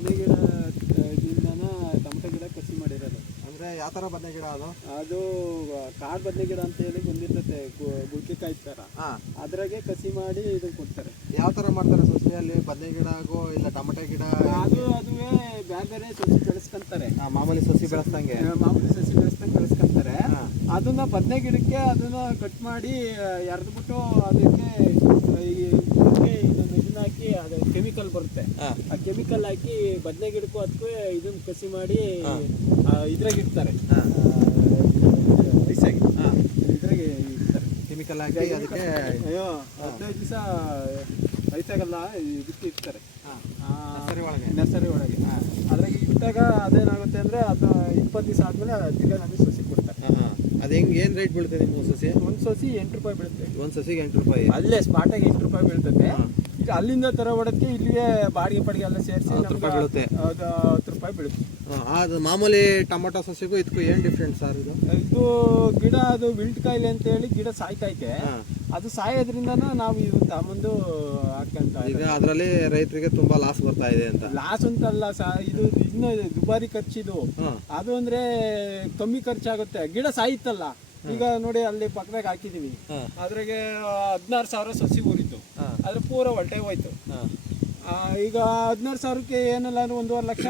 ಬದನೆ ಗಿಡದಿಂದನ ಟೊಮಟೊ ಗಿಡ ಕಸಿ ಮಾಡಿರೋದು. ಅಂದರೆ ಯಾವ ಥರ ಬದನೆ ಗಿಡ ಅದು? ಅದು ಕಾಡು ಬದನೆ ಗಿಡ ಅಂತ ಹೇಳಿ ಬಂದಿರ್ತತೆ, ಗುಡ್ಲಿಕಾಯಿ ಥರ. ಅದ್ರಾಗೆ ಕಸಿ ಮಾಡಿ ಇದು ಕೊಡ್ತಾರೆ. ಯಾವ ಥರ ಮಾಡ್ತಾರೆ ಸೊಸೆಯಲ್ಲಿ? ಬದನೆ ಗಿಡ ಆಗೋ ಇಲ್ಲ ಟೊಮಟೊ ಗಿಡ? ಅದುವೇ ಬೇರೆ ಬೇರೆ ಸಸಿ ಬೆಳೆಸ್ಕೊಂತಾರೆ. ಮಾಮೂಲಿ ಸಸಿ ಬೆಳೆಸ್ದಂಗೆ ಮಾಮೂಲಿ ಸಸಿ ಬೆಳೆಸ್ದಂಗೆ ಬೆಳೆಸ್ಕೊಂತಾರೆ. ಅದನ್ನ ಬದನೆ ಗಿಡಕ್ಕೆ ಅದನ್ನ ಕಟ್ ಮಾಡಿ ಎರೆದ್ಬಿಟ್ಟು ಅದಕ್ಕೆ ಇದನ್ನ ಹಾಕಿ ಅದು ಕೆಮಿಕಲ್ ಬರುತ್ತೆ. ಆ ಕೆಮಿಕಲ್ ಹಾಕಿ ಬದನೆ ಗಿಡಕ್ಕೂ ಅದಕ್ಕೂ ಇದನ್ನ ಕಸಿ ಮಾಡಿ ಇದ್ರಾಗ ಇಡ್ತಾರೆ. ಇದ್ರಾಗೆ ಇಡ್ತಾರೆ ಕೆಮಿಕಲ್ ಹಾಕಿ ಅದಕ್ಕೆ. 15 ದಿವಸ ಐತಾಗಲ್ಲ ಇದಕ್ಕೆ ಇಡ್ತಾರೆ ನರ್ಸರಿ ಒಳಗೆ. ಅದ್ರಾಗ ಇಟ್ಟಾಗ ಅದೇನಾಗುತ್ತೆ ಅಂದ್ರೆ ಅದು 20 ದಿವಸ ಆದ್ಮೇಲೆ ತಿರ್ಗಾ ನಮಗೆ ಸಸಿ ಕೊಡ್ತಾರೆ. ಅದು ಹೆಂಗೆ ಏನು ರೇಟ್ ಬೀಳುತ್ತೆ ನಿಮ್ಮ ಸಸಿ? ಒಂದು ಸಸಿ 8 ರೂಪಾಯಿ ಬೀಳುತ್ತೆ. ಒಂದು ಸಸಿಗೆ 8 ರೂಪಾಯಿ? ಅಲ್ಲೇ ಸ್ಪಾಟಾಗಿ 8 ರೂಪಾಯಿ ಬೀಳ್ತದೆ. ಈಗ ಅಲ್ಲಿಂದ ತರ ಹೊಡಕ್ಕೆ ಇಲ್ಲಿಗೆ ಬಾಡಿಗೆ ಪಡಿಗೆ ಎಲ್ಲ ಸೇರಿಸಿ 10 ರೂಪಾಯಿ ಬೀಳುತ್ತೆ. 10 ರೂಪಾಯಿ ಬೀಳುತ್ತೆ. ಅದು ಮಾಮೂಲಿ ಟೊಮೊಟೊ ಸಸಿಗೂ ಇದಕ್ಕೂ ಏನು ಡಿಫ್ರೆನ್ಸ್ ಸರ್? ಇದು ಗಿಡ ಅದು ವಿಲ್ಟ್ ಕಾಯಿಲೆ ಅಂತ ಹೇಳಿ ಗಿಡ ಸಾಯ್ತೈತೆ. ಅದು ಸಾಯೋದ್ರಿಂದ ನಾವು ಇದು ತಮ್ಮಂದು ಹಾಕಂತ. ಈಗ ಅದರಲ್ಲಿ ರೈತರಿಗೆ ತುಂಬಾ ಲಾಸ್ ಬರ್ತಾ ಇದೆ ಅಂತ. ಲಾಸ್ ಅಂತಲ್ಲ ಇದು ಇನ್ನು ದುಬಾರಿ ಖರ್ಚಿದು. ಅದು ಅಂದ್ರೆ ಕಮ್ಮಿ ಖರ್ಚಾಗುತ್ತೆ. ಗಿಡ ಸಾಯಿತ್ತಲ್ಲ. ಈಗ ನೋಡಿ ಅಲ್ಲಿ ಪಕ್ಕದಾಗ ಹಾಕಿದೀವಿ, ಅದ್ರಾಗೆ 16,000 ಸಸಿ ಊರಿತ್ತು. ಅದ್ರ ಪೂರ ಹೊಲ್ಟೆ ಹೋಯ್ತು. ಈಗ 16,000ಕ್ಕೆ ಏನಿಲ್ಲ ಅಂದ್ರೆ 1.5 ಲಕ್ಷ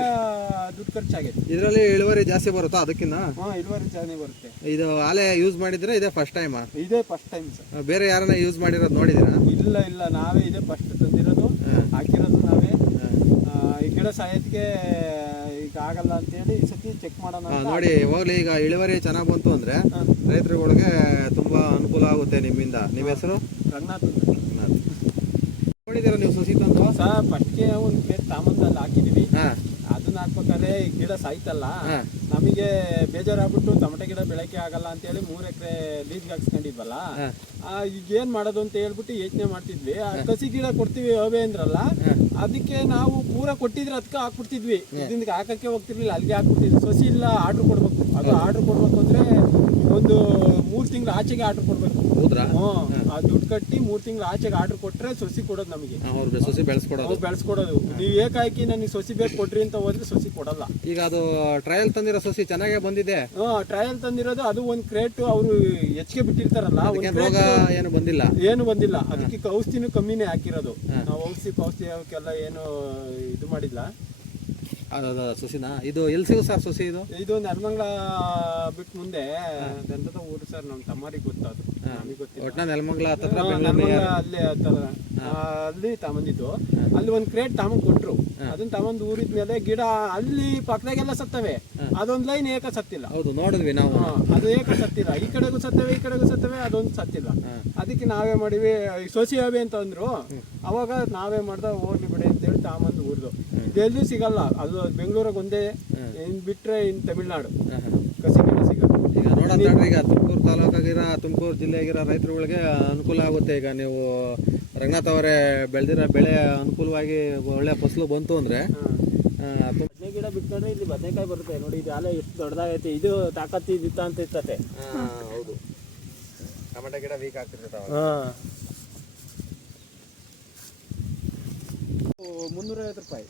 ದುಡ್ಡು ಖರ್ಚಾಗೈತೆ. ಇದರಲ್ಲಿ ಇಳುವರಿ ಜಾಸ್ತಿ ಬರುತ್ತಾ ಅದಕ್ಕಿಂತ? ಇಳುವರಿ ಜಾಸ್ತಿ ಬರುತ್ತೆ. ಇದು ಆಲೆ ಯೂಸ್ ಮಾಡಿದ್ರೆ ಇದೇ ಫಸ್ಟ್ ಟೈಮ್? ಇದೇ ಫಸ್ಟ್ ಟೈಮ್ ಸರ್. ಬೇರೆ ಯಾರನ್ನ ಯೂಸ್ ಮಾಡಿರೋದು ನೋಡಿದಿರಾ? ಇಲ್ಲ ನಾವೇ ಇದೇ ಫಸ್ಟ್ ತಂದಿರೋದು, ಹಾಕಿರೋದು ನಾವೇ. ಈ ಗಿಡ ಸಾಯೋದಕ್ಕೆ ಈಗ ಆಗಲ್ಲ ಅಂತೇಳಿ ಈ ಸತಿ ಚೆಕ್ ಮಾಡೋಣ ನೋಡಿ. ಹೋಗ್ಲಿ, ಈಗ ಇಳುವರಿ ಚೆನ್ನಾಗಿ ಬಂತು ಅಂದ್ರೆ ರೈತರುಗಳಿಗೆ ತುಂಬಾ ಅನುಕೂಲ ಆಗುತ್ತೆ ನಿಮ್ಮಿಂದ. ನಿಮ್ಮ ಹೆಸರು? ರಂಗನಾಥ್. ನೋಡಿದ್ದೀರಾ ನೀವು ಸಸಿ ತಂದು? ಸರ್ ಫಸ್ಟ್ಗೆ ಒಂದು ಪ್ಲೇಟ್ ತಾಮಂದಲ್ಲಿ ಹಾಕಿದೀವಿ. ಅದನ್ನ ಹಾಕ್ಬೇಕಾದ್ರೆ ಈ ಗಿಡ ಸಾಯ್ತಲ್ಲ, ನಮಗೆ ಬೇಜಾರಾಗ್ಬಿಟ್ಟು ಟೊಮಟೊ ಗಿಡ ಬೆಳಕೆ ಆಗಲ್ಲ ಅಂತೇಳಿ 3 ಎಕರೆ ಲೀಸ್ಗೆ ಹಾಕ್ಸ್ಕೊಂಡಿದ್ವಲ್ಲ. ಈಗ ಏನ್ ಮಾಡೋದು ಅಂತ ಹೇಳ್ಬಿಟ್ಟು ಯೋಚನೆ ಮಾಡ್ತಿದ್ವಿ. ಕಸಿ ಗಿಡ ಕೊಡ್ತೀವಿ ಅವೇ ಅಂದ್ರಲ್ಲ, ಅದಕ್ಕೆ ನಾವು ಪೂರ ಕೊಟ್ಟಿದ್ರೆ ಅದಕ್ಕೆ ಹಾಕ್ಬಿಡ್ತಿದ್ವಿ. ಇದಕ್ಕೆ ಹಾಕಕ್ಕೆ ಹೋಗ್ತಿರ್ಲಿಲ್ಲ, ಅಲ್ಲಿಗೆ ಹಾಕ್ಬಿಡ್ತಿದ್ವಿ. ಸಸಿ ಇಲ್ಲ, ಆರ್ಡ್ರ್ ಕೊಡ್ಬೇಕು. ಅದು ಆರ್ಡ್ರ್ ಕೊಡ್ಬೇಕು ಅಂದ್ರೆ ಒಂದು 3 ತಿಂಗಳು ಆಚೆಗೆ ಆರ್ಡ್ರ್ ಕೊಡ್ಬೇಕು. ಆ ದುಡ್ಡು ಕಟ್ಟಿ 3 ತಿಂಗಳು ಆಚೆಗೆ ಆರ್ಡ್ರ್ ಕೊಟ್ರೆ ಸಸಿ ಕೊಡೋದು ನಮಗೆ. ಸಸಿ ಬೆಳೆಸ್ಕೊಡೋದು. ನೀವು ಏಕಾಕಿ ನನಗೆ ಸಸಿ ಬೇಕು ಕೊಡ್ರಿ ಅಂತ ಹೋದ್ರೆ ಸಸಿ ಕೊಡಲ್ಲ. ಈಗ ಅದು ಟ್ರಯಲ್ ತಂದಿರೋ ಸಸಿ ಚೆನ್ನಾಗೇ ಬಂದಿದೆ. ಟ್ರಯಲ್ ತಂದಿರೋದು. ಅದು ಒಂದು ಕ್ರೇಟ್ ಅವರು ಹೆಚ್ಚಿಗೆ ಬಿಟ್ಟಿರ್ತಾರಲ್ಲ, ಏನು ಬಂದಿಲ್ಲ. ಅದಕ್ಕೆ ಔಷಧಿನೂ ಕಮ್ಮಿನೇ ಹಾಕಿರೋದು ನಾವು. ಔಷಧಿ ಅವಕ್ಕೆಲ್ಲ ಏನು ಇದು ಮಾಡಿಲ್ಲ. ಸಸಿನ ಇದು ಎಲ್ಲಿ ಸಿಗು ಸರ್ ಸಸಿ? ಇದು ನೆಲಮಂಗಲ ಬಿಟ್ಟು ಮುಂದೆ ದಂತದ ಊರು ಸರ್. ನಮ್ಮ ತಮ್ಮರಿಗೆ ಗೊತ್ತದು, ನಮಗೆ ಗೊತ್ತಿಲ್ಲ. ನೆಲಮಂಗಲ ಅಲ್ಲೇ ಅಲ್ಲಿ ತಗೊಂಡಿದ್ದು. ಅಲ್ಲಿ ಒಂದು ಕ್ರೇಟ್ ತಗೊಂಡ್ ಕೊಟ್ರು. ಅದನ್ನ ತಗೊಂಡ್ ಊರಿದ್ಮೇಲೆ ಗಿಡ ಅಲ್ಲಿ ಪಕ್ಕದಾಗೆಲ್ಲ ಸತ್ತವೆ. ಅದೊಂದ್ ಲೈನ್ ಏಕ ಸತ್ತಿಲ್ಲ. ಹೌದು, ನೋಡಿದ್ವಿ ನಾವು. ಅದು ಏಕ ಸತ್ತಿಲ್ಲ. ಈ ಕಡೆಗೂ ಸತ್ತವೆ, ಈ ಕಡೆಗೂ ಸತ್ತವೆ. ಅದೊಂದು ಸತ್ತಿಲ್ಲ. ಅದಕ್ಕೆ ನಾವೇ ಮಾಡಿವಿ. ಸೋಸಿ ಹವೆ ಅಂತ ಅಂದ್ರು. ಅವಾಗ ನಾವೇ ಮಾಡ್ದ ಹೋಗ್ಲಿ ಬಿಡಿ ಅಂತೇಳಿ ತಗೊಂಬಂದು ಊರ್ದು. ಇದೆಲ್ಲೂ ಸಿಗಲ್ಲ. ಅದು ಬೆಂಗಳೂರಾಗ ಒಂದೇ, ಇನ್ ಬಿಟ್ರೆ ಇನ್ ತಮಿಳ್ನಾಡು ಕಸಿ ಗಿಡ ಸಿಗಲ್ಲ. ಈಗ ನೋಡೋಣ, ಈಗ ತುಮಕೂರು ತಾಲೂಕಾಗಿರೋ, ತುಮಕೂರು ಜಿಲ್ಲೆಯಾಗಿರೋ ರೈತರುಗಳಿಗೆ ಅನುಕೂಲ ಆಗುತ್ತೆ. ಈಗ ನೀವು ರಂಗನಾಥ್ ಅವರೇ ಬೆಳೆದಿರೋ ಬೆಳೆ ಅನುಕೂಲವಾಗಿ ಒಳ್ಳೆ ಫಸಲು ಬಂತು ಅಂದ್ರೆ ಬದನೆ ಗಿಡ ಬಿಟ್ಕೊಂಡ್ರೆ ಇಲ್ಲಿ ಬದನೆಕಾಯಿ ಬರುತ್ತೆ ನೋಡಿ. ಇದು ಅಲೆ ಎಷ್ಟು ದೊಡ್ಡದಾಗೈತೆ. ಇದು ತಾಕತ್ತಿ ಇತ್ತ ಅಂತ ಇರ್ತತೆ. ಹೌದು, ಟೊಮೆಟೊ ಗಿಡ ವೀಕ್ ಆಗ್ತಿರ್ತದೆ. 350 ರೂಪಾಯಿ.